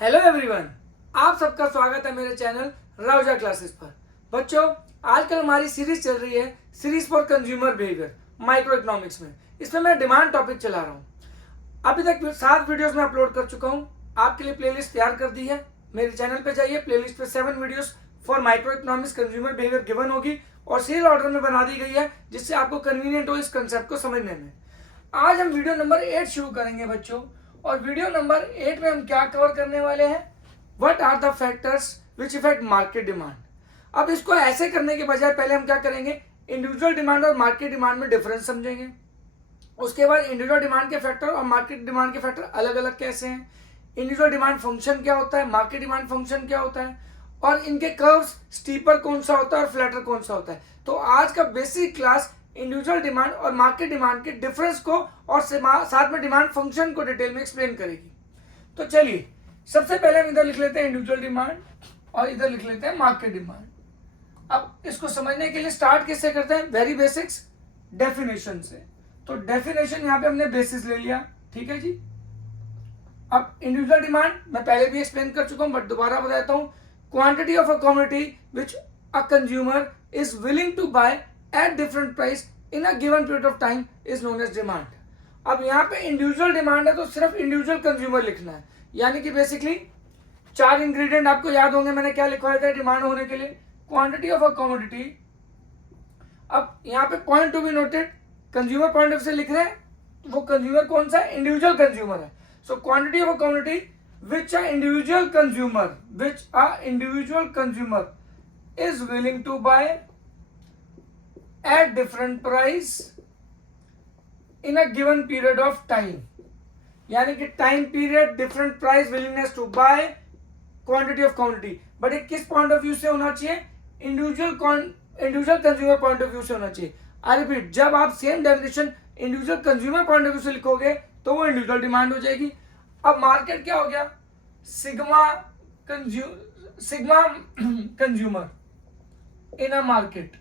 Hello everyone, आप सबका स्वागत है मेरे चैनल राउजा क्लासेस पर। बच्चों, आजकल हमारी सीरीज चल रही है series for consumer behaviour micro economics में। इसमें मैं डिमांड टॉपिक चला रहा हूँ। अभी तक 7 वीडियोस में अपलोड कर चुका हूँ। आपके लिए प्लेलिस्ट तैयार कर दी है। मेरे चैनल पे जाइए, प्लेलिस्ट पे 7 videos for micro economics consumer behaviour given होगी और सीरियल ऑर्डर में बना दी गई है, जिससे आपको कन्वीनियंट हो इस कंसेप्ट को समझने में। आज हम वीडियो नंबर 8 शुरू करेंगे बच्चों, और वीडियो नंबर 8 में हम क्या कवर करने वाले हैं? What are the factors which affect market demand. अब इसको ऐसे करने के बजाय पहले हम क्या करेंगे, इंडिविजुअल डिमांड और मार्केट डिमांड में डिफरेंस समझेंगे। उसके बाद इंडिविजुअल डिमांड के फैक्टर और मार्केट डिमांड के फैक्टर अलग अलग कैसे हैं, इंडिविजुअल डिमांड फंक्शन क्या होता है, मार्केट डिमांड फंक्शन क्या होता है, और इनके कर्व्स स्टीपर कौन सा होता है और फ्लैटर कौन सा होता है। तो आज का बेसिक क्लास इंडिविजुअल डिमांड और मार्केट डिमांड के डिफरेंस को और साथ में डिमांड फंक्शन को डिटेल में एक्सप्लेन करेगी। तो चलिए, सबसे पहले हम इधर लिख लेते हैं इंडिविजुअल डिमांड और इधर लिख लेते हैं मार्केट डिमांड। अब इसको समझने के लिए स्टार्ट किससे करते हैं? वेरी बेसिक्स, डेफिनेशन से। तो डेफिनेशन यहाँ पे हमने बेसिस ले लिया, ठीक है जी। अब इंडिविजुअल डिमांड मैं पहले भी एक्सप्लेन कर चुका हूं, बट दोबारा बताता हूं। Quantity of a commodity which a consumer is willing to buy at different price in a given period of time is known as demand. अब यहाँ पे इंडिविजुअल डिमांड है तो सिर्फ इंडिविजुअल कंज्यूमर लिखना है, यानी कि बेसिकली 4 इंग्रेडिएंट आपको याद होंगे। मैंने क्या लिखवाया था डिमांड होने के लिए? Quantity of a commodity. अब यहाँ पे point to be noted, consumer point of से लिख रहे हैं, वो कंज्यूमर कौन सा है? इंडिविजुअल कंज्यूमर है। So quantity of a commodity which a individual consumer is willing to buy at different price in a given period of time, यानी कि time period, different price, willingness to buy, quantity of quantity. But ये किस point of view से होना चाहिए? Individual consumer point of view से होना चाहिए। आई रिपीट, जब आप same definition individual consumer point of view से लिखोगे तो वो इंडिविजुअल डिमांड हो जाएगी। अब मार्केट क्या हो गया? Sigma consumer in a market.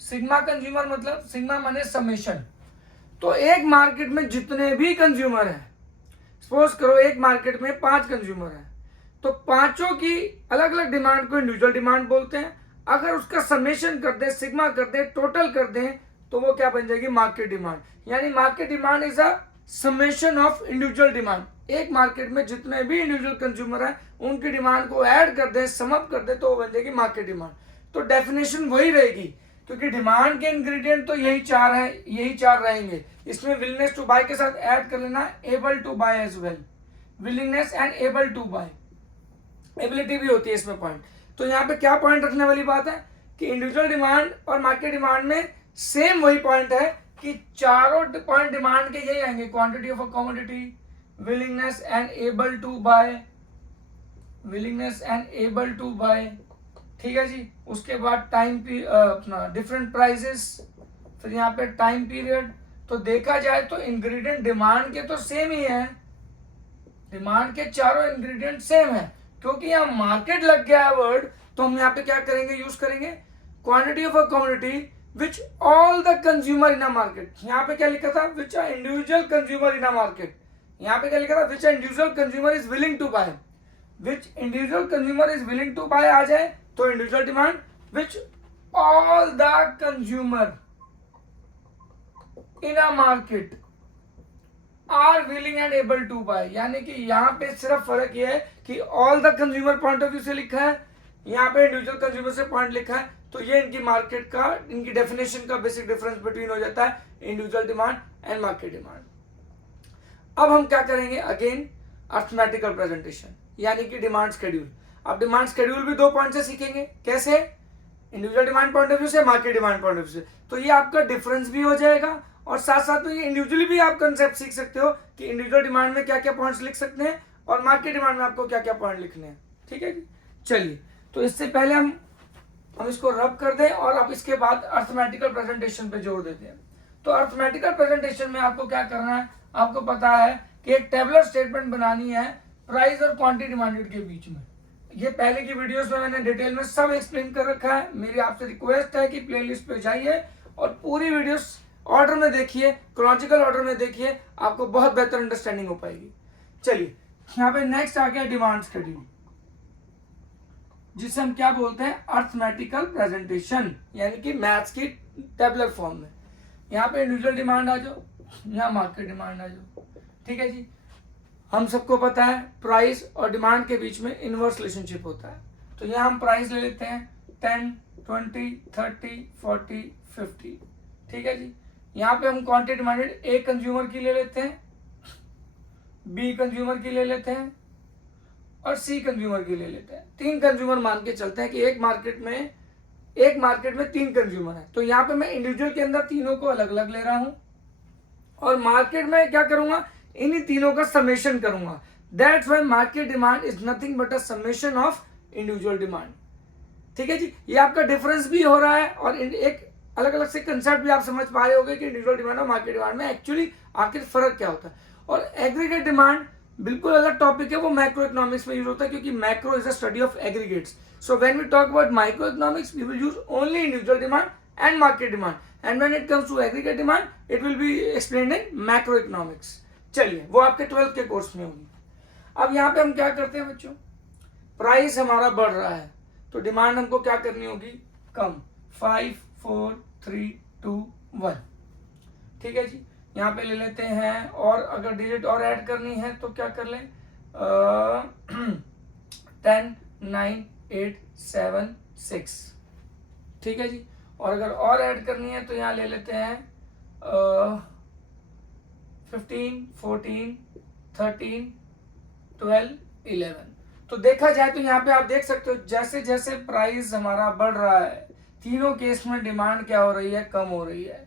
Sigma consumer मतलब सिग्मा माने समेशन। तो एक मार्केट में जितने भी कंज्यूमर हैं, सपोज करो एक मार्केट में 5 कंज्यूमर हैं, तो पांचों की अलग अलग डिमांड को इंडिविजुअल डिमांड बोलते हैं। अगर उसका समेशन कर दे, सिग्मा कर दे, टोटल कर दे, तो वो क्या बन जाएगी? Market demand. यानी market demand is a summation of individual demand. एक मार्केट में जितने भी इंडिविजुअल कंज्यूमर हैं उनकी डिमांड को ऐड कर दे, सम अप कर दे, तो वो बन जाएगी मार्केट डिमांड। तो डेफिनेशन वही रहेगी, क्योंकि डिमांड के इंग्रेडिएंट तो यही 4 है, यही 4 रहेंगे। इसमें विलिंगनेस टू बाय के साथ ऐड कर लेना able to buy as well. Willingness and able to buy, ability भी होती है इसमें पॉइंट। तो यहाँ पे क्या पॉइंट रखने वाली बात है कि इंडिविजुअल डिमांड और मार्केट डिमांड में सेम वही पॉइंट है कि चारों पॉइंट डिमांड के यही आएंगे, quantity of a commodity, willingness and able to buy, willingness and able to buy, ठीक है जी। उसके बाद टाइम अपना डिफरेंट प्राइसेस, फिर यहाँ पे टाइम पीरियड। तो देखा जाए तो इंग्रेडिएंट डिमांड के तो सेम ही है, डिमांड के चारों इंग्रेडिएंट सेम है। क्योंकि यहाँ मार्केट लग गया है वर्ड, तो हम यहाँ पे क्या करेंगे? यूज करेंगे quantity of a commodity which all the consumer in a market. यहाँ पे क्या लिखा था? Which a individual consumer in a market. यहाँ पे क्या लिखा था? Which a individual consumer is willing to buy. Which individual consumer is willing to buy आ जाए तो individual demand. Which all the consumer in a market are willing and able to buy, यानी कि यहाँ पे सिर्फ फर्क ये है कि all the consumer point of view से लिखा है, यहाँ पे इंडिविजुअल कंज्यूमर से पॉइंट लिखा है। तो ये इनकी मार्केट का, इनकी डेफिनेशन का बेसिक डिफरेंस बिटवीन हो जाता है individual demand and market demand. अब हम क्या करेंगे? अगेन अर्थमेटिकल प्रेजेंटेशन, यानी कि डिमांड शेड्यूल। अब डिमांड शेड्यूल भी 2 पॉइंट से सीखेंगे। कैसे? Individual demand point of view से, market demand point of view से। तो ये आपका डिफरेंस भी हो जाएगा और साथ साथ में ये इंडिविजुअली भी आप कंसेप्ट सीख सकते हो कि इंडिविजुअल डिमांड में क्या क्या पॉइंट्स लिख सकते हैं और मार्केट डिमांड में आपको क्या क्या पॉइंट लिखने हैं, ठीक है। चलिए, तो इससे पहले हम इसको रब कर दें और अब इसके बाद अर्थमेटिकल प्रेजेंटेशन पे जोर देते हैं। तो अर्थमेटिकल प्रेजेंटेशन में आपको क्या करना है? आपको पता है कि एक टेबलर स्टेटमेंट बनानी है प्राइस और क्वांटिटी डिमांडेड के बीच में। ये पहले की वीडियोस में मैंने डिटेल में सब एक्सप्लेन कर रखा है। मेरी आपसे रिक्वेस्ट है कि प्लेलिस्ट पे जाइए और पूरी वीडियोस ऑर्डर में देखिए, क्रोनोलॉजिकल ऑर्डर में देखिए, आपको बहुत बेहतर अंडरस्टैंडिंग हो पाएगी। चलिए, यहाँ पे नेक्स्ट आ गया डिमांड शेड्यूल, जिसे हम क्या बोलते हैं, अर्थमेटिकल प्रेजेंटेशन, यानी कि मैथ्स की टेबलर फॉर्म में। यहाँ पे इंडिविजुअल डिमांड आ जाओ, यहाँ मार्केट डिमांड आ जाओ। ठीक है जी, हम सबको पता है प्राइस और डिमांड के बीच में इनवर्स रिलेशनशिप होता है। तो यहाँ हम प्राइस ले लेते हैं 10, 20, 30, 40, 50। ठीक है जी, यहाँ पे हम क्वांटिटी डिमांडेड ए कंज्यूमर की ले लेते हैं, बी कंज्यूमर की ले लेते हैं और सी कंज्यूमर की ले लेते हैं। 3 कंज्यूमर मान के चलते हैं कि एक मार्केट में 3 कंज्यूमर है। तो यहाँ पे मैं इंडिविजुअल के अंदर तीनों को अलग अलग ले रहा हूं और मार्केट में क्या करूंगा, इन्हीं तीनों का समेशन करूंगा। That's why market demand is nothing but a summation of individual demand. ठीक है जी, ये आपका डिफरेंस भी हो रहा है और एक अलग अलग से कंसेप्ट भी आप समझ पा रहे होंगे कि इंडिविजुअल डिमांड और मार्केट डिमांड में एक्चुअली आखिर फर्क क्या होता है। और एग्रीगेट डिमांड बिल्कुल अलग टॉपिक है, वो मैक्रो इकोनॉमिक्स में यूज होता है, क्योंकि macro is a study of aggregates. So when we talk about microeconomics we will use only individual demand and market demand, and when it comes to aggregate demand it will be explained in macroeconomics. चलिए, वो आपके 12th के course में होगी। अब यहाँ पे हम क्या करते हैं बच्चों, प्राइस हमारा बढ़ रहा है तो डिमांड हमको क्या करनी होगी, कम। 5, 4, 3, 2, 1। ठीक है जी, यहाँ पे ले लेते हैं, और अगर डिजिट और ऐड करनी है तो क्या कर लें, 10, 9, 8, 7, 6। ठीक है जी, और अगर और ऐड करनी है तो यहाँ ले लेते हैं 15, 14, 13, 12, 11। तो देखा जाए तो यहाँ पे आप देख सकते हो जैसे जैसे प्राइस हमारा बढ़ रहा है, तीनों केस में डिमांड क्या हो रही है, कम हो रही है।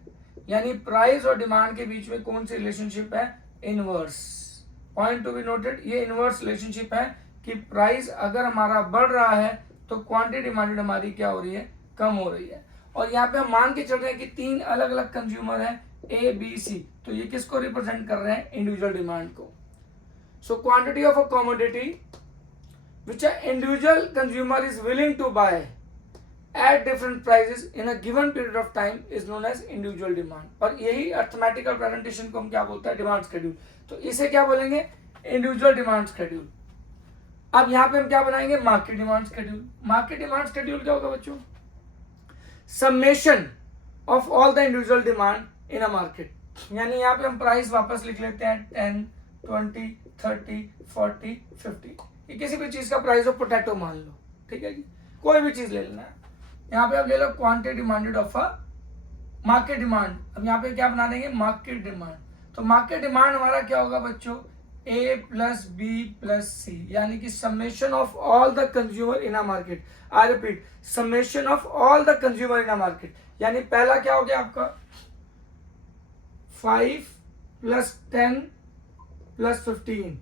यानी प्राइस और डिमांड के बीच में कौन सी रिलेशनशिप है, inverse. Point to be noted, ये इनवर्स रिलेशनशिप है कि प्राइस अगर हमारा बढ़ रहा है तो क्वांटिटी डिमांडेड हमारी क्या हो रही है, कम हो रही है। और यहाँ पे हम मान के चल रहे हैं कि 3 अलग अलग कंज्यूमर हैं, ए, बी, सी। तो ये किसको रिप्रेजेंट कर रहे हैं, इंडिविजुअल डिमांड को। So quantity of a commodity which an individual consumer is willing to buy at different prices in a given period of time is known as individual demand। और यही arithmetical presentation को हम क्या बोलते हैं, demand schedule. तो इसे क्या बोलेंगे, इंडिविजुअल डिमांड शेड्यूल। अब यहाँ पे हम क्या बनाएंगे, market demand schedule. Market demand schedule क्या होगा बच्चों, summation of all the individual demand in a market. यानी यहाँ पे हम प्राइस वापस लिख लेते हैं 10, 20, 30, 40, 50। किसी भी चीज का प्राइस ऑफ पोटैटो मान लो, ठीक है जी, कोई भी चीज ले लेना है। यहाँ पे आप ले लो quantity demanded of a market demand. अब यहाँ पे क्या बना देंगे, मार्केट डिमांड। तो मार्केट डिमांड हमारा क्या होगा बच्चों, ए प्लस बी प्लस सी, यानी कि summation of all the consumer in a market. I repeat, summation of all the consumer in a market. यानी पहला क्या हो गया आपका 5 + 10 + 15,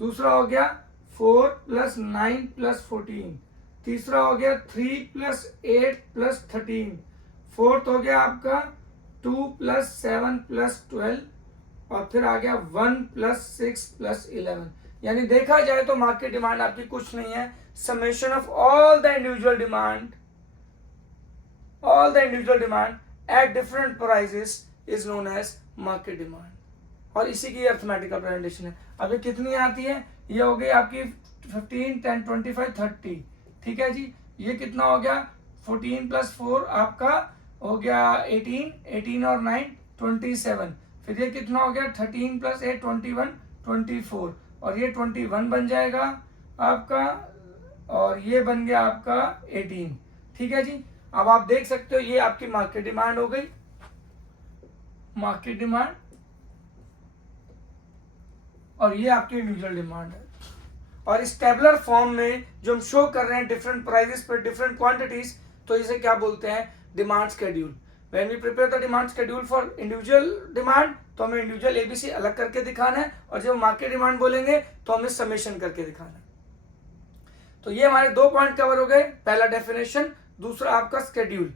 दूसरा हो गया 4 + 9 + 14, तीसरा हो गया 3 + 8 + 13, फोर्थ हो गया आपका 2 + 7 + 12, और फिर आ गया 1 + 6 + 11। यानी देखा जाए तो मार्केट डिमांड आपकी कुछ नहीं है, summation of all the individual demand at different prices is known as market demand. और इसी की अर्थमेटिकल प्रेजेंटेशन है। अब ये कितनी आती है, ये हो गई आपकी 15, 10, 25, 30। ठीक है जी, ये कितना हो गया 14 + 4 आपका हो गया 18, 18 और 9 27। फिर ये कितना हो गया 13 + 8 21, 24, और ये 21 बन जाएगा आपका, और ये बन गया आपका 18। ठीक है जी, अब आप देख सकते हो ये आपकी मार्केट डिमांड हो गई, मार्केट डिमांड, और ये आपकी इंडिविजुअल डिमांड है। और इस टेबलर फॉर्म में जो हम शो कर रहे हैं डिफरेंट प्राइसेस पर डिफरेंट क्वांटिटीज, तो इसे क्या बोलते हैं, demand schedule. When we prepare the demand schedule for individual demand तो हमें इंडिविजुअल एबीसी अलग करके दिखाना है, और जब मार्केट डिमांड बोलेंगे तो हमें समेशन करके दिखाना है। तो ये हमारे 2 पॉइंट कवर हो गए, पहला डेफिनेशन, दूसरा आपका शेड्यूल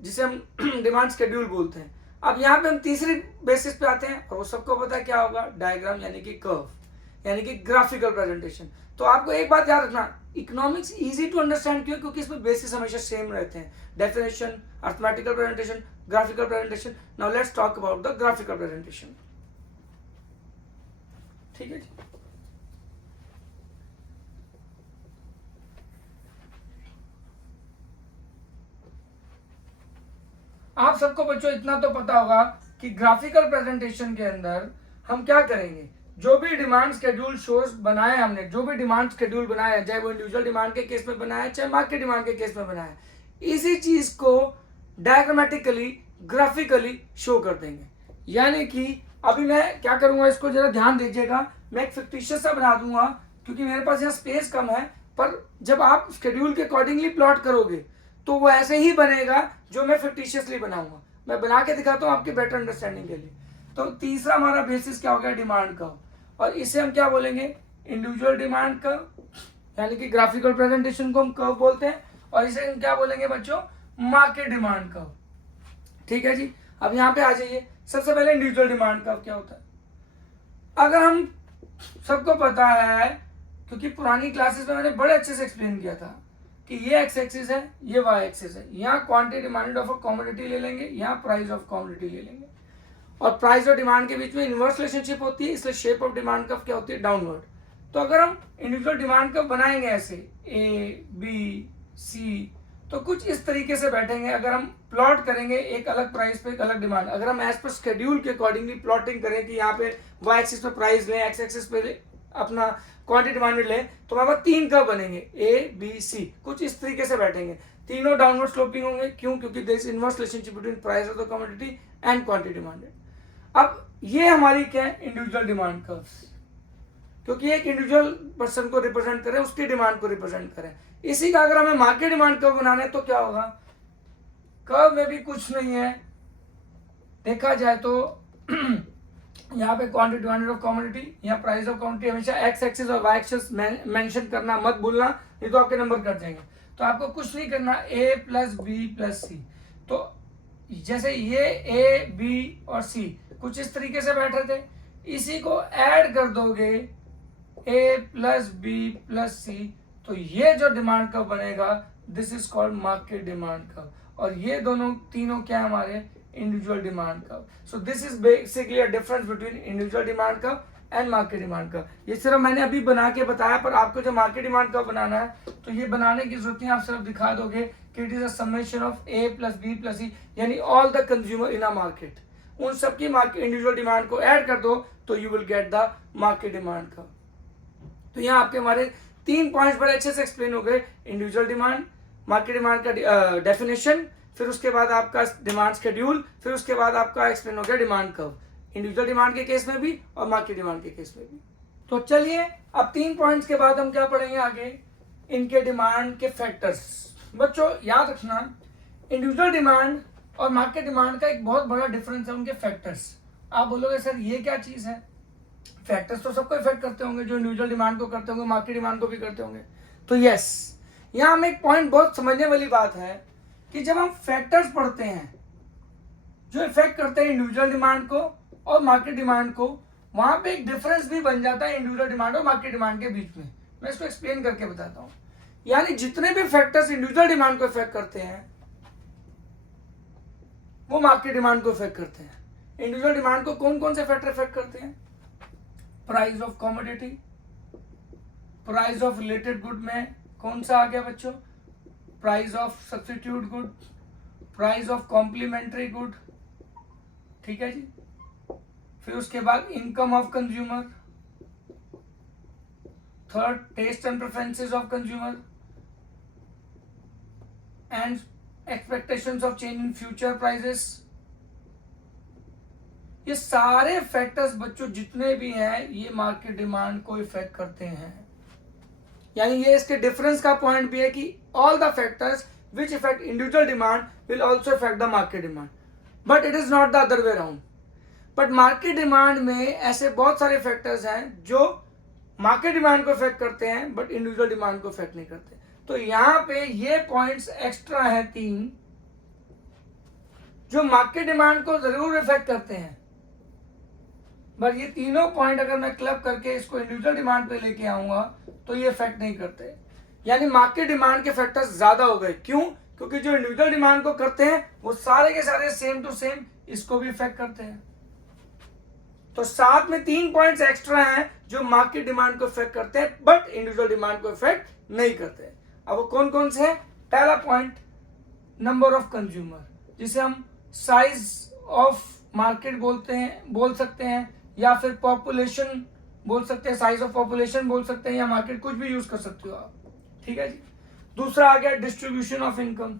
जिसे हम डिमांड शेड्यूल बोलते हैं। अब यहाँ पे हम तीसरी बेसिस पे आते हैं, और वो सबको पता है क्या होगा, डायग्राम यानी कि कर्व, यानी कि ग्राफिकल प्रेजेंटेशन। तो आपको एक बात याद रखना, इकोनॉमिक्स इजी टू अंडरस्टैंड क्यों, क्योंकि इसमें बेसिस हमेशा सेम रहते हैं, definition, arithmetical presentation, graphical presentation. Now let's talk about the graphical presentation. ठीक है जी, आप सबको बच्चों इतना तो पता होगा कि ग्राफिकल प्रेजेंटेशन के अंदर हम क्या करेंगे, जो भी डिमांड शेड्यूल शोज बनाए हमने, जो भी डिमांड शेड्यूल बनाया है, चाहे वो इंडिविजुअल डिमांड के केस में बनाया है चाहे मार्केट डिमांड के केस में बनाया है, इसी चीज को डायग्रामेटिकली ग्राफिकली शो कर देंगे। यानी कि अभी मैं क्या करूंगा, इसको जरा ध्यान दीजिएगा, मैं एक फिक्टिशियस सा बना दूंगा क्योंकि मेरे पास यहाँ स्पेस कम है, पर जब आप शेड्यूल के अकॉर्डिंगली प्लॉट करोगे तो वो ऐसे ही बनेगा जो मैं फिक्टिशियसली बनाऊंगा। मैं बना के दिखाता हूँ आपके बेटर अंडरस्टैंडिंग के लिए। तो तीसरा हमारा बेसिस क्या हो गया, डिमांड कर्व, और इसे हम क्या बोलेंगे, इंडिविजुअल डिमांड कर्व, यानी कि ग्राफिकल प्रेजेंटेशन को हम कर्व बोलते हैं, और इसे हम क्या बोलेंगे बच्चों, मार्केट डिमांड कर्व। ठीक है जी। अब यहाँ पे आ जाइए, सबसे पहले इंडिविजुअल डिमांड कर्व क्या होता है। अगर हम सबको पता है, क्योंकि पुरानी क्लासेस में मैंने बड़े अच्छे से एक्सप्लेन किया था कि ये एक्स एक्सिस है, ये वाई एक्सिस है, यहाँ quantity demanded of a commodity ले लेंगे, यहाँ प्राइस ऑफ कमोडिटी ले लेंगे, और प्राइस और डिमांड के बीच में इनवर्स रिलेशनशिप होती है, इसलिए शेप ऑफ डिमांड कर्व क्या होती है, डाउनवर्ड। तो अगर हम इंडिविजुअल डिमांड कर्व बनाएंगे ऐसे ए बी सी, तो कुछ इस तरीके से बैठेंगे। अगर हम प्लॉट करेंगे एक अलग प्राइस पे एक अलग डिमांड, अगर हम एज पर शेड्यूल के अकॉर्डिंगली प्लॉटिंग करें कि यहाँ पे वाई एक्सिस पे प्राइस लें, एक्स एक्सिस पे अपना क्वांटिटी डिमांडेड लें, तो हमारे पास 3 कर्व बनेंगे, ए बी सी, कुछ इस तरीके से बैठेंगे। तीनों डाउनवर्ड स्लोपिंग होंगे, क्यों, क्योंकि there is inverse relationship between price of the commodity and quantity demanded. अब ये हमारी क्या है, इंडिविजुअल डिमांड कर्व्स, क्योंकि एक इंडिविजुअल पर्सन को रिप्रेजेंट करें, उसकी डिमांड को रिप्रेजेंट करें। इसी का अगर हमें मार्केट डिमांड कर्व बनाना है तो क्या होगा, कर्व में भी कुछ नहीं है, देखा जाए तो यहाँ पे क्वांटिटी डिमांडेड ऑफ कमोडिटी, यहाँ प्राइस ऑफ कमोडिटी, हमेशा एक्स एक्सिस और वाई एक्सिस मेंशन करना मत भूलना, नहीं तो आपके नंबर कट जाएंगे। तो आपको कुछ नहीं करना, ए प्लस बी प्लस सी। तो जैसे ये ए बी और सी कुछ इस तरीके से बैठे थे, इसी को ऐड कर दोगे ए प्लस बी प्लस सी, तो ये जो डिमांड कर्व बनेगा, this is called market demand curve. और ये दोनों तीनों क्या है हमारे, individual demand curve. So this is basically a difference between individual demand curve and market demand curve. ये सिर्फ मैंने अभी बना के बताया, पर आपको जो मार्केट डिमांड कर्व बनाना है तो ये बनाने की जरूरत नहीं, आप सिर्फ दिखा दोगे कि it is a summation of A plus B plus C, यानी all the consumer in a market, उन सबकी मार्केट इंडिविजुअल डिमांड को ऐड कर दो तो you will get the market demand curve. तो यहाँ आपके हमारे 3 पॉइंट्स बड़े अच्छे से एक्सप्लेन हो गए, इंडिविजुअल डिमांड, मार्केट डिमांड का डेफिनेशन, फिर उसके बाद आपका डिमांड शेड्यूल, फिर उसके बाद आपका एक्सप्लेन हो गया डिमांड कर्व, इंडिविजुअल डिमांड के केस में भी और मार्केट डिमांड के केस में भी। तो चलिए अब 3 पॉइंट्स के बाद हम क्या पढ़ेंगे आगे, इनके डिमांड के फैक्टर्स। बच्चों याद रखना, इंडिविजुअल डिमांड और मार्केट डिमांड का एक बहुत बड़ा डिफरेंस है उनके फैक्टर्स। आप बोलोगे सर ये क्या चीज है, फैक्टर्स तो सबको इफेक्ट करते होंगे, जो इंडिविजुअल डिमांड को करते होंगे मार्केट डिमांड को भी करते होंगे। तो यस, यहाँ हमें एक पॉइंट बहुत समझने वाली बात है कि जब हम फैक्टर्स पढ़ते हैं जो इफेक्ट करते हैं इंडिविजुअल डिमांड को और मार्केट डिमांड को, वहां पे एक डिफरेंस भी बन जाता है इंडिविजुअल डिमांड और मार्केट डिमांड के बीच में। मैं इसको एक्सप्लेन करके बताता हूँ। यानी जितने भी फैक्टर्स इंडिविजुअल डिमांड को इफेक्ट करते हैं वो मार्केट डिमांड को इफेक्ट करते हैं। इंडिविजुअल डिमांड को कौन कौन से फैक्टर इफेक्ट करते हैं, price of commodity, price of related good में कौन सा आ गया बच्चों, price of substitute good, price of complementary good, ठीक है जी। फिर उसके बाद income of consumer, third taste and preferences of consumer and expectations of change in future prices. ये सारे फैक्टर्स बच्चों जितने भी हैं ये मार्केट डिमांड को इफेक्ट करते हैं। यानी ये इसके डिफरेंस का पॉइंट भी है कि all the factors which effect individual demand will also effect the market demand, but it is not the other way around. But market demand में ऐसे बहुत सारे फैक्टर्स हैं जो मार्केट डिमांड को इफेक्ट करते हैं बट इंडिविजुअल डिमांड को इफेक्ट नहीं करते। तो यहाँ पे ये पॉइंट्स एक्स्ट्रा है 3 जो मार्केट डिमांड को जरूर इफेक्ट करते हैं, बट ये तीनों पॉइंट अगर मैं क्लब करके इसको इंडिविजुअल डिमांड पे लेके आऊंगा तो ये इफेक्ट नहीं करते। यानी मार्केट डिमांड के फैक्टर्स ज्यादा हो गए, क्यों, क्योंकि जो इंडिविजुअल डिमांड को करते हैं वो सारे के सारे सेम टू सेम इसको भी इफेक्ट करते हैं। तो साथ में 3 पॉइंट्स एक्स्ट्रा हैं जो मार्केट डिमांड को इफेक्ट करते हैं बट इंडिविजुअल डिमांड को इफेक्ट नहीं करते। अब वो कौन कौन से हैं, पहला पॉइंट नंबर ऑफ कंज्यूमर, जिसे हम साइज ऑफ मार्केट बोल सकते हैं, या फिर पॉपुलेशन बोल सकते हैं, साइज ऑफ पॉपुलेशन बोल सकते हैं, या मार्केट, कुछ भी यूज कर सकते हो आप। ठीक है जी। दूसरा आ गया डिस्ट्रीब्यूशन ऑफ इनकम।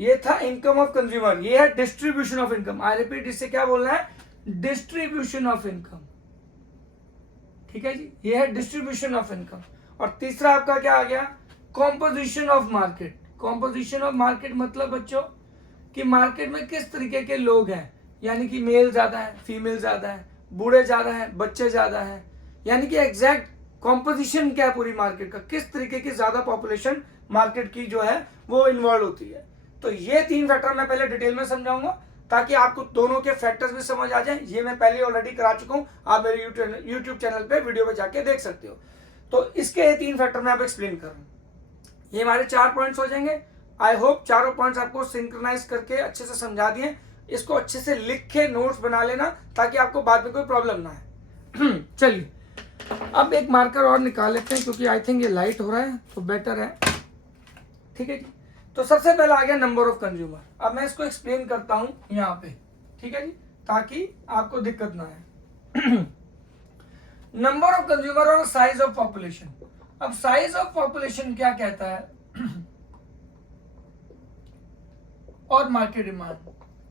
ये था इनकम ऑफ कंज्यूमर, ये है distribution of income. I repeat, इससे क्या बोलना है? Distribution of income. ठीक है जी, ये है डिस्ट्रीब्यूशन ऑफ इनकम। और तीसरा आपका क्या आ गया? Composition of market. Composition of market मतलब बच्चों कि मार्केट में किस तरीके के लोग हैं, यानी कि मेल ज्यादा है, फीमेल ज्यादा है, बूढ़े ज्यादा हैं, बच्चे ज्यादा हैं, यानी कि एग्जैक्ट कॉम्पोजिशन क्या है पूरी मार्केट का, किस तरीके की ज्यादा पॉपुलेशन मार्केट की जो है वो इन्वॉल्व होती है। तो ये 3 फैक्टर मैं पहले डिटेल में समझाऊंगा ताकि आपको दोनों के फैक्टर्स भी समझ आ जाए। ये मैं पहले ऑलरेडी करा चुका हूं, आप मेरे यूट्यूब चैनल पे वीडियो पे जाके देख सकते हो। तो इसके 3 फैक्टर मैं अब एक्सप्लेन कर रहा हूँ। ये हमारे 4 पॉइंट्स हो जाएंगे। आई होप चारों पॉइंट्स आपको सिंक्रोनाइज करके अच्छे से समझा दिए। इसको अच्छे से लिख के नोट्स बना लेना ताकि आपको बाद में कोई प्रॉब्लम ना है। चलिए अब एक मार्कर और निकाल लेते हैं क्योंकि आई थिंक ये लाइट हो रहा है तो बेटर है। ठीक है जी। तो सबसे पहला आ गया नंबर ऑफ कंज्यूमर। अब मैं इसको एक्सप्लेन करता हूं यहाँ पे, ठीक है जी, ताकि आपको दिक्कत ना आए। नंबर ऑफ कंज्यूमर और साइज ऑफ पॉपुलेशन। अब साइज ऑफ पॉपुलेशन क्या कहता है? और मार्केट डिमांड।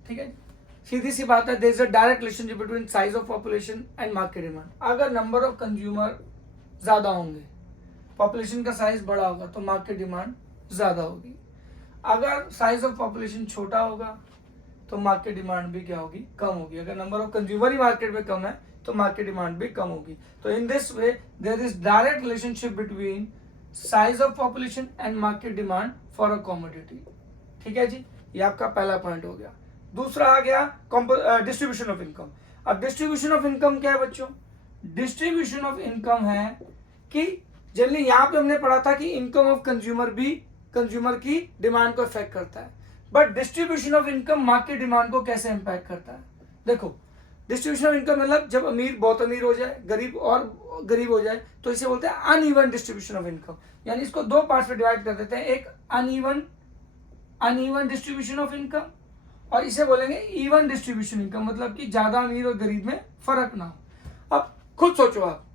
ठीक है, सीधी सी बात है, there is a direct relationship between size of population and market demand. अगर नंबर ऑफ कंज्यूमर ज्यादा होंगे, पॉपुलेशन का साइज बड़ा होगा तो मार्केट डिमांड ज्यादा होगी। अगर साइज ऑफ पॉपुलेशन छोटा होगा तो मार्केट डिमांड भी क्या होगी? कम होगी। अगर number of consumer he market में कम है तो मार्केट डिमांड भी कम होगी। तो in this way there is direct relationship between size of population and market demand for a commodity. ठीक है जी, ये आपका पहला पॉइंट हो गया। दूसरा आ गया डिस्ट्रीब्यूशन ऑफ इनकम। अब डिस्ट्रीब्यूशन ऑफ इनकम क्या है बच्चों? डिस्ट्रीब्यूशन ऑफ इनकम है कि जनरली यहाँ पे हमने पढ़ा था कि इनकम ऑफ कंज्यूमर भी कंज्यूमर की डिमांड को इफेक्ट करता है, but distribution of income market demand को कैसे इम्पैक्ट करता है? देखो, डिस्ट्रीब्यूशन ऑफ इनकम मतलब जब अमीर बहुत अमीर हो जाए, गरीब और गरीब हो जाए, तो इसे बोलते हैं अनइवन डिस्ट्रीब्यूशन ऑफ इनकम। यानी इसको 2 पार्ट्स में डिवाइड कर देते हैं, एक अनइवन डिस्ट्रीब्यूशन ऑफ इनकम और इसे बोलेंगे इवन डिस्ट्रीब्यूशन इनकम, मतलब कि ज्यादा अमीर और गरीब में फर्क ना हो। अब खुद सोचो आप,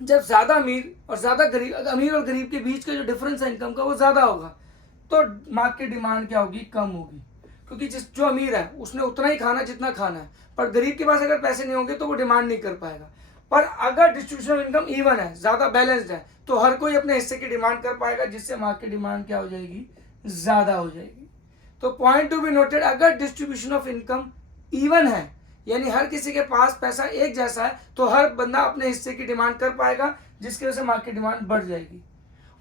जब ज्यादा अमीर और ज्यादा गरीब, अमीर और गरीब के बीच का जो डिफरेंस है इनकम का वो ज्यादा होगा तो मार्केट डिमांड क्या होगी? कम होगी, क्योंकि जो अमीर है उसने उतना ही खाना जितना खाना है, पर गरीब के पास अगर पैसे नहीं होंगे तो वो डिमांड नहीं कर पाएगा। पर अगर डिस्ट्रीब्यूशन ऑफ इनकम इवन है, ज्यादा बैलेंस्ड है, तो हर कोई अपने हिस्से की डिमांड कर पाएगा, जिससे मार्केट डिमांड क्या हो जाएगी? ज्यादा हो जाएगी। तो पॉइंट टू बी नोटेड, अगर डिस्ट्रीब्यूशन ऑफ इनकम इवन है, यानी हर किसी के पास पैसा एक जैसा है, तो हर बंदा अपने हिस्से की डिमांड कर पाएगा, जिसकी वजह से मार्केट डिमांड बढ़ जाएगी।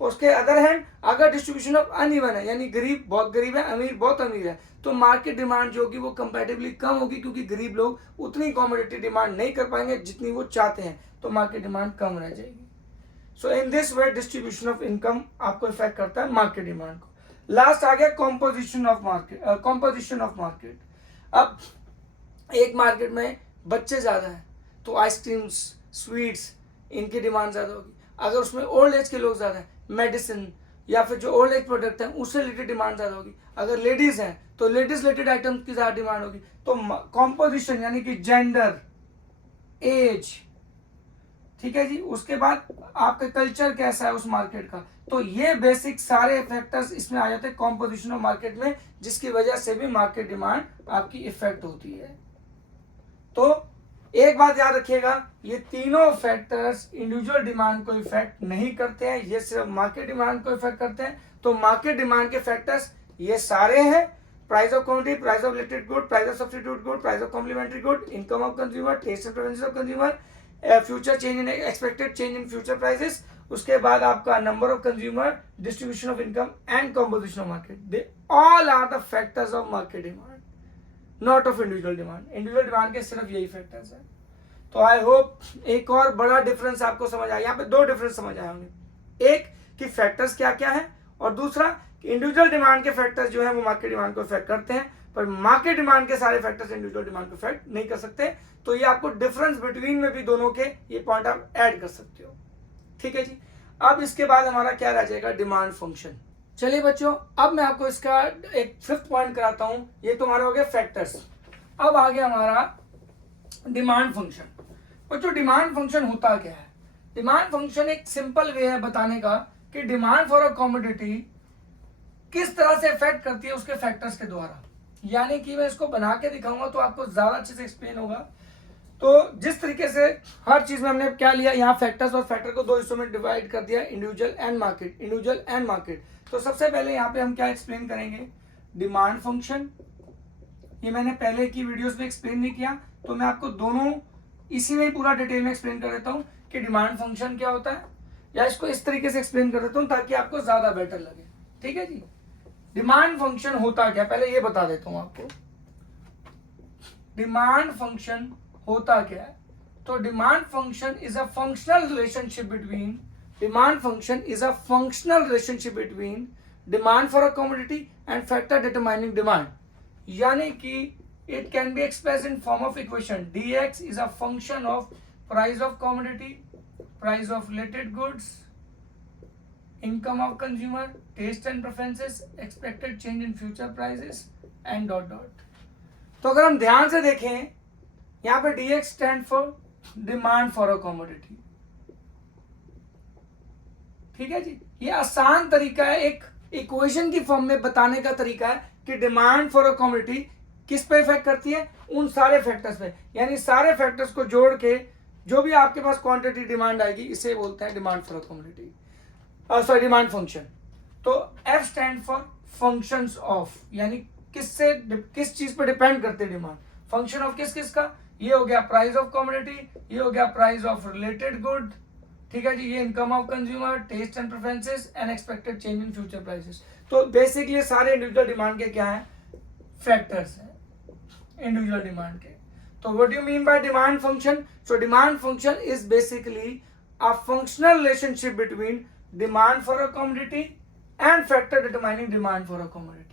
उसके अदर हैंड, अगर डिस्ट्रीब्यूशन ऑफ अनइवन है, यानी गरीब बहुत गरीब है, अमीर बहुत अमीर है, तो मार्केट डिमांड जो होगी वो कंपैरेटिवली कम होगी, क्योंकि गरीब लोग उतनी कमोडिटी डिमांड नहीं कर पाएंगे जितनी वो चाहते हैं, तो मार्केट डिमांड कम रह जाएगी। So in this way distribution of income आपको इफेक्ट करता है मार्केट डिमांड को। लास्ट आ गया कॉम्पोजिशन ऑफ मार्केट। अब एक मार्केट में बच्चे ज्यादा हैं तो आइसक्रीम्स, स्वीट्स, इनकी डिमांड ज्यादा होगी। अगर उसमें ओल्ड एज के लोग ज्यादा हैं, मेडिसिन या फिर जो ओल्ड एज प्रोडक्ट है उससे रिलेटेड डिमांड ज्यादा होगी। अगर लेडीज हैं तो लेडीज रिलेटेड आइटम्स की ज्यादा डिमांड होगी। तो कॉम्पोजिशन यानी कि जेंडर, एज, ठीक है जी, उसके बाद आपका कल्चर कैसा है उस मार्केट का, तो ये बेसिक सारे फैक्टर्स इसमें आ जाते हैं कॉम्पोजिशन ऑफ मार्केट में, जिसकी वजह से भी मार्केट डिमांड आपकी इफेक्ट होती है। तो एक बात याद रखिएगा, ये तीनों फैक्टर्स इंडिविजुअल डिमांड को इफेक्ट नहीं करते हैं, ये सिर्फ मार्केट डिमांड को इफेक्ट करते हैं। तो मार्केट डिमांड के फैक्टर्स ये सारे हैं: price of commodity, price of related good, price of substitute good, price of complementary good, income of consumer, taste and preferences of consumer, future change in expected change in future prices, उसके बाद आपका number of consumer, distribution of income and composition of market. They all are the factors of market demand, not of individual demand. Individual demand के सिर्फ यही factors हैं। तो I hope एक और बड़ा डिफरेंस आपको समझ आया। यहाँ पे 2 डिफरेंस समझ आए होंगे, एक कि फैक्टर्स क्या क्या है, और दूसरा कि इंडिविजुअल डिमांड के फैक्टर्स जो है वो मार्केट डिमांड को इफेक्ट करते हैं, पर मार्केट डिमांड के सारे फैक्टर्स इंडिविजुअल डिमांड को इफेक्ट नहीं कर सकते। तो ये आपको डिफरेंस बिटवीन में भी दोनों के ये पॉइंट आप ऐड कर सकते हो। ठीक है जी। अब इसके बाद हमारा क्या रह जाएगा? Demand function. चलिए बच्चों, अब मैं आपको इसका एक फिफ्थ पॉइंट कराता हूं। ये तुम्हारा हो गया फैक्टर्स। अब आ गया हमारा डिमांड फंक्शन। बच्चों डिमांड फंक्शन होता क्या है? डिमांड फंक्शन एक सिंपल वे है बताने का कि डिमांड फॉर अ कमोडिटी किस तरह से इफेक्ट करती है उसके फैक्टर्स के द्वारा। यानी कि मैं इसको बना के दिखाऊंगा तो आपको ज्यादा अच्छे से एक्सप्लेन होगा। तो जिस तरीके से हर चीज में हमने क्या लिया, यहाँ फैक्टर्स और फैक्टर को दो हिस्सों में डिवाइड कर दिया, individual and market, individual and market. तो सबसे पहले यहाँ पे हम क्या एक्सप्लेन करेंगे, डिमांड फंक्शन। ये मैंने पहले की वीडियोस में एक्सप्लेन नहीं किया, तो मैं आपको दोनों इसी में पूरा डिटेल में एक्सप्लेन कर देता हूँ कि डिमांड फंक्शन क्या होता है, या इसको इस तरीके से एक्सप्लेन कर देता हूँ ताकि आपको ज्यादा बेटर लगे। ठीक है जी। डिमांड फंक्शन होता क्या, पहले ये बता देता हूँ आपको। डिमांड फंक्शन होता क्या है? तो demand function is a functional relationship between, demand function is a functional relationship between demand for a commodity and factor determining demand. यानी कि it can be expressed in form of equation. dx is a function of price of commodity, price of related goods, income of consumer, taste and preferences, expected change in future prices and dot dot. तो अगर हम ध्यान से देखें यहाँ पे dx stand for demand for a commodity। ठीक है जी। ये आसान तरीका है, एक इक्वेशन की फॉर्म में बताने का तरीका है कि डिमांड फॉर अ कमोडिटी किस पे इफेक्ट करती है, उन सारे फैक्टर्स पे। यानी सारे फैक्टर्स को जोड़ के जो भी आपके पास क्वांटिटी डिमांड आएगी, इसे बोलते हैं demand for commodity, sorry demand function. तो F stand for functions of, यानी किससे किस चीज पे डिपेंड करते हैं डिमांड। फंक्शन ऑफ किस किस का, ये हो गया प्राइस ऑफ कमोडिटी, ये हो गया प्राइस ऑफ रिलेटेड गुड, ठीक है जी, ये income of consumer, taste and preferences and expected change in future prices. तो बेसिकली सारे इंडिविजुअल डिमांड के क्या है, फैक्टर्स हैं इंडिविजुअल डिमांड के। तो what you mean by demand function? So demand function is basically a functional relationship between demand for a commodity and factor determining demand for a commodity.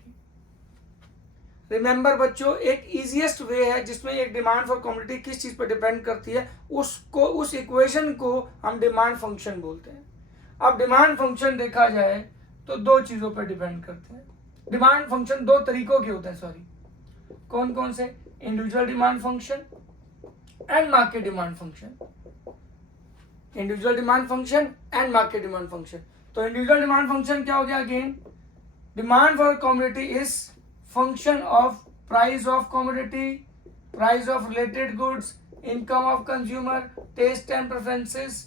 Remember बच्चों, एक easiest way है जिसमें एक demand for commodity किस चीज पर depend करती है, उसको उस इक्वेशन को हम डिमांड फंक्शन बोलते हैं। अब डिमांड फंक्शन देखा जाए तो दो चीजों पर डिपेंड करते हैं। डिमांड फंक्शन दो तरीकों के होते हैं, सॉरी, कौन कौन से, individual demand function and market demand function. Individual demand function and market demand function. तो इंडिविजुअल डिमांड फंक्शन क्या हो गया, again demand for commodity is function of price of commodity, price of related goods, income of consumer, taste and preferences,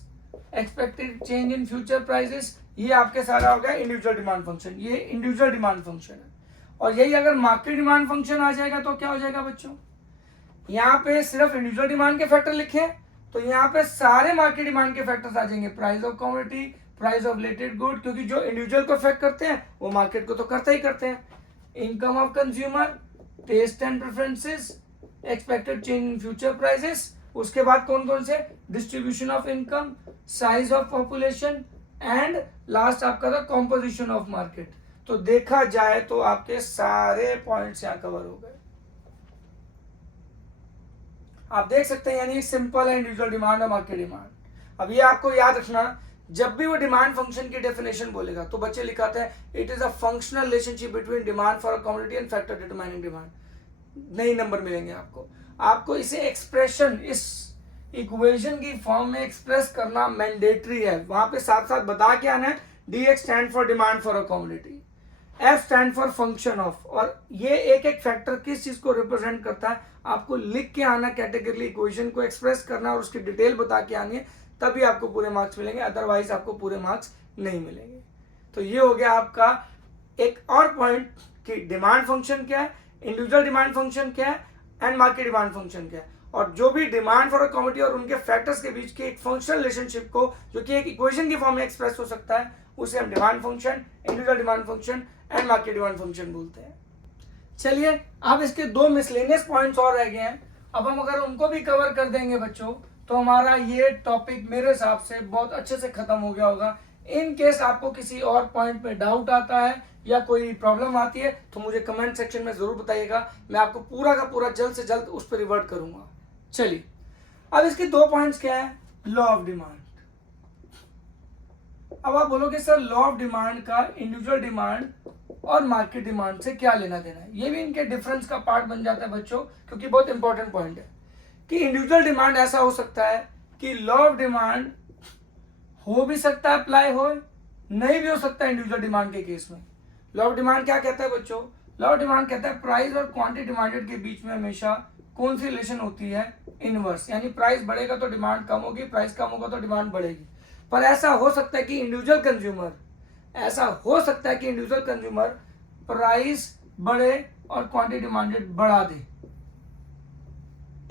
expected change in future prices. ये आपके सारा हो गया individual demand function, ये individual demand function है। और यही अगर मार्केट डिमांड फंक्शन आ जाएगा तो क्या हो जाएगा बच्चों, यहाँ पे सिर्फ इंडिविजुअल डिमांड के फैक्टर लिखे तो यहाँ पे सारे मार्केट डिमांड के फैक्टर्स आ जाएंगे, price of commodity, price of related good, क्योंकि जो इंडिविजुअल को अफेक्ट करते हैं वो मार्केट को तो करते ही करते हैं, income of consumer, taste and preferences, expected change in future prices. उसके बाद कौन कौन से, distribution of income, size of population and last आपका था कॉम्पोजिशन ऑफ मार्केट। तो देखा जाए तो आपके सारे पॉइंट्स यहां कवर हो गए। आप देख सकते हैं, यानी सिंपल है इंडिविजुअल डिमांड और मार्केट डिमांड। अब ये आपको याद रखना, जब भी वो डिमांड फंक्शन की डेफिनेशन बोलेगा तो बच्चे लिखाते हैं it is a functional relationship between demand for a commodity and factor determining demand. नई नंबर मिलेंगे आपको इसे एक्सप्रेशन, इस इक्वेशन की फॉर्म में एक्सप्रेस करना मैंडेटरी है। वहां पे साथ साथ बता के आना है, dx stand for demand for a commodity, F stand for function of, और ये एक एक फैक्टर किस चीज को रिप्रेजेंट करता है आपको लिख के आना, कैटेगरी इक्वेशन को एक्सप्रेस करना और उसकी डिटेल बता के आनी है, तभी आपको पूरे मार्क्स मिलेंगे, अदरवाइज आपको पूरे मार्क्स नहीं मिलेंगे। तो ये हो गया आपका एक और पॉइंट कि डिमांड फंक्शन क्या है, इंडिविजुअल डिमांड फंक्शन क्या है एंड मार्केट डिमांड फंक्शन क्या है, और जो भी डिमांड फॉर अ कमोडिटी और उनके फैक्टर्स के बीच के एक फंक्शनल रिलेशनशिप को जो कि एक इक्वेशन की फॉर्म में एक्सप्रेस हो सकता है, उसे हम demand function, individual demand function and market demand function बोलते हैं। चलिए, अब इसके दो मिसलेनियस पॉइंट्स और रह गए हैं। अब हम अगर उनको भी कवर कर देंगे बच्चों तो हमारा ये टॉपिक मेरे हिसाब से बहुत अच्छे से खत्म हो गया होगा। इन केस आपको किसी और पॉइंट पे डाउट आता है या कोई प्रॉब्लम आती है तो मुझे कमेंट सेक्शन में जरूर बताइएगा, मैं आपको पूरा का पूरा जल्द से जल्द उस पर रिवर्ट करूंगा। चलिए, अब इसके दो पॉइंट्स क्या है, लॉ ऑफ डिमांड। अब आप बोलोगे सर लॉ ऑफ डिमांड का इंडिविजुअल डिमांड और मार्केट डिमांड से क्या लेना देना है। ये भी इनके डिफरेंस का पार्ट बन जाता है बच्चों, क्योंकि बहुत इंपॉर्टेंट पॉइंट है कि इंडिविजुअल डिमांड ऐसा हो सकता है कि लॉ ऑफ डिमांड हो भी सकता है अप्लाई हो, नहीं भी हो सकता है इंडिविजुअल डिमांड के केस में। लॉ ऑफ डिमांड क्या कहता है बच्चों? लॉ ऑफ डिमांड कहता है प्राइस और क्वांटिटी डिमांडेड के बीच में हमेशा कौन सी रिलेशन होती है? इनवर्स, यानी प्राइस बढ़ेगा तो डिमांड कम होगी, प्राइस कम होगा तो डिमांड बढ़ेगी। पर ऐसा हो सकता है कि इंडिविजुअल कंज्यूमर प्राइस बढ़े और क्वांटिटी डिमांडेड बढ़ा दे।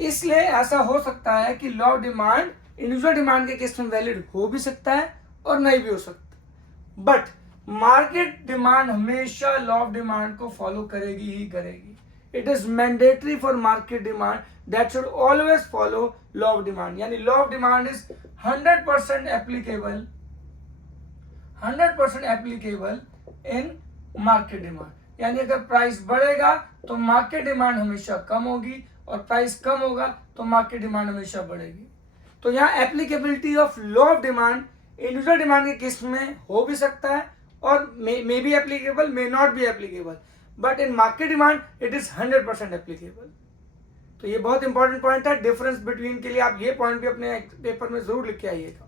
इसलिए ऐसा हो सकता है कि law of demand individual demand के केस में वैलिड हो भी सकता है और नहीं भी हो सकता। बट मार्केट डिमांड हमेशा लॉ ऑफ डिमांड को फॉलो करेगी ही करेगी। It is mandatory for market demand that should always follow law of demand, यानी law of demand is 100% applicable in market demand. यानी अगर प्राइस बढ़ेगा तो मार्केट डिमांड हमेशा कम होगी और प्राइस कम होगा तो मार्केट डिमांड हमेशा बढ़ेगी। तो यहाँ applicability of law of demand individual demand के केस में हो भी सकता है और may be applicable, may not be applicable, but in market demand it is 100% applicable. तो ये बहुत इंपॉर्टेंट पॉइंट है डिफरेंस बिटवीन के लिए। आप ये पॉइंट भी अपने पेपर में जरूर लिख के आइएगा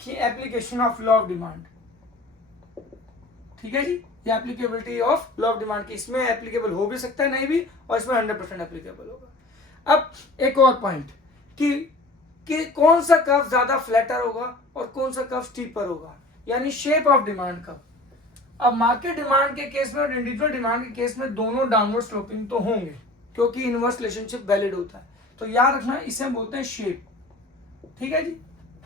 कि application of law of demand. ठीक है जी, ये applicability of law of demand की, इसमें एप्लीकेबल हो भी सकता है, नहीं भी, और इसमें 100% एप्लीकेबल होगा। अब एक और पॉइंट कि कौन सा कर्व ज्यादा फ्लैटर होगा और कौन सा कर्व स्टीपर होगा, यानी शेप ऑफ डिमांड कर्व। अब मार्केट डिमांड के केस में और इंडिविजुअल डिमांड के केस में दोनों डाउनवर्ड स्लोपिंग तो होंगे, क्योंकि इनवर्स रिलेशनशिप वैलिड होता है। तो याद रखना, इसे हम बोलते हैं शेप। ठीक है जी।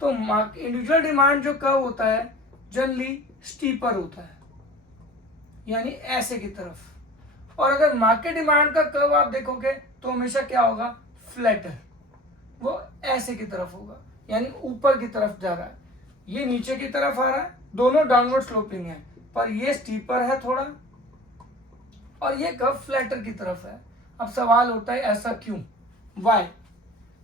तो इंडिविजुअल डिमांड जो कर्व होता है जनरली स्टीपर होता है, यानी ऐसे की तरफ। और अगर मार्केट डिमांड का कर्व आप देखोगे तो हमेशा क्या होगा? फ्लैटर, वो ऐसे की तरफ होगा, यानी ऊपर की तरफ जा रहा है। ये नीचे की तरफ आ रहा है, दोनों डाउनवर्ड स्लोपिंग है, पर ये स्टीपर है थोड़ा और ये कर्व फ्लैटर की तरफ है। अब सवाल होता है ऐसा क्यों, वाई?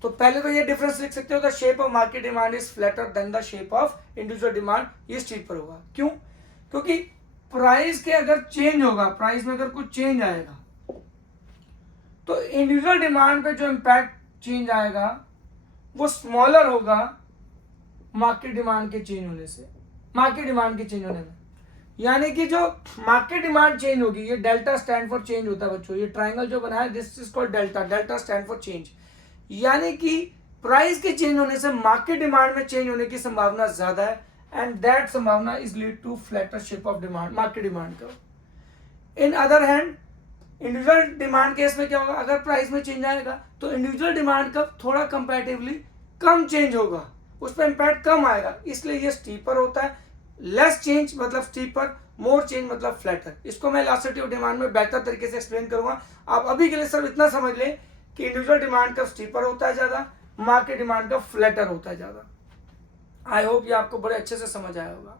तो पहले तो ये डिफरेंस लिख सकते हो, the shape of market demand is flatter than the shape of individual demand, ये स्टीपर होगा। क्यों? क्योंकि प्राइस के अगर चेंज होगा, प्राइस में अगर कुछ चेंज आएगा तो इंडिविजुअल डिमांड पे जो इम्पैक्ट चेंज आएगा वो स्मॉलर होगा मार्केट डिमांड के चेंज होने से, मार्केट डिमांड के चेंज होने में। यानी कि जो मार्केट डिमांड चेंज होगी, ये डेल्टा स्टैंड फॉर चेंज होता है बच्चों, ये ट्राइंगल जो बना है this is called delta, delta stand for change. यानी कि प्राइस के चेंज होने से मार्केट डिमांड में चेंज होने की संभावना ज्यादा है, एंड दैट संभावना is lead to flatter shape of demand, market demand का। In other hand individual demand case में क्या होगा? अगर प्राइस में चेंज आएगा तो इंडिविजुअल डिमांड का थोड़ा कंपैरेटिवली कम चेंज होगा, उस पर इम्पैक्ट कम आएगा, इसलिए ये स्टीपर होता है। लेस चेंज मतलब स्टीपर, मोर चेंज मतलब फ्लैटर। इसको मैं इलास्टिसिटी ऑफ डिमांड में बेहतर तरीके से एक्सप्लेन करूंगा। आप अभी के लिए सिर्फ इतना समझ लें कि इंडिविजुअल डिमांड का स्टीपर होता है ज्यादा, मार्केट डिमांड का फ्लैटर होता है ज्यादा। आई होप ये आपको बड़े अच्छे से समझ आया होगा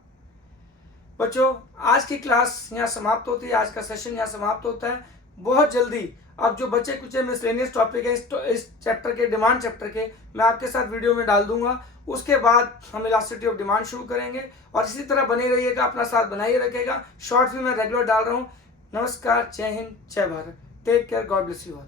बच्चों। आज की क्लास यहाँ समाप्त होती है, आज का सेशन यहाँ समाप्त होता है। बहुत जल्दी अब जो बचे कुछ मिसलेनियस टॉपिक है इस चैप्टर के, डिमांड चैप्टर के, मैं आपके साथ वीडियो में डाल दूंगा। उसके बाद हम इलास्टिसिटी ऑफ डिमांड शुरू करेंगे और इसी तरह बने रहिएगा, अपना साथ बनाए रखिएगा। शॉर्ट्स भी मैं रेगुलर डाल रहा हूँ। नमस्कार, जय हिंद, जय Bharat, take care, God bless you all.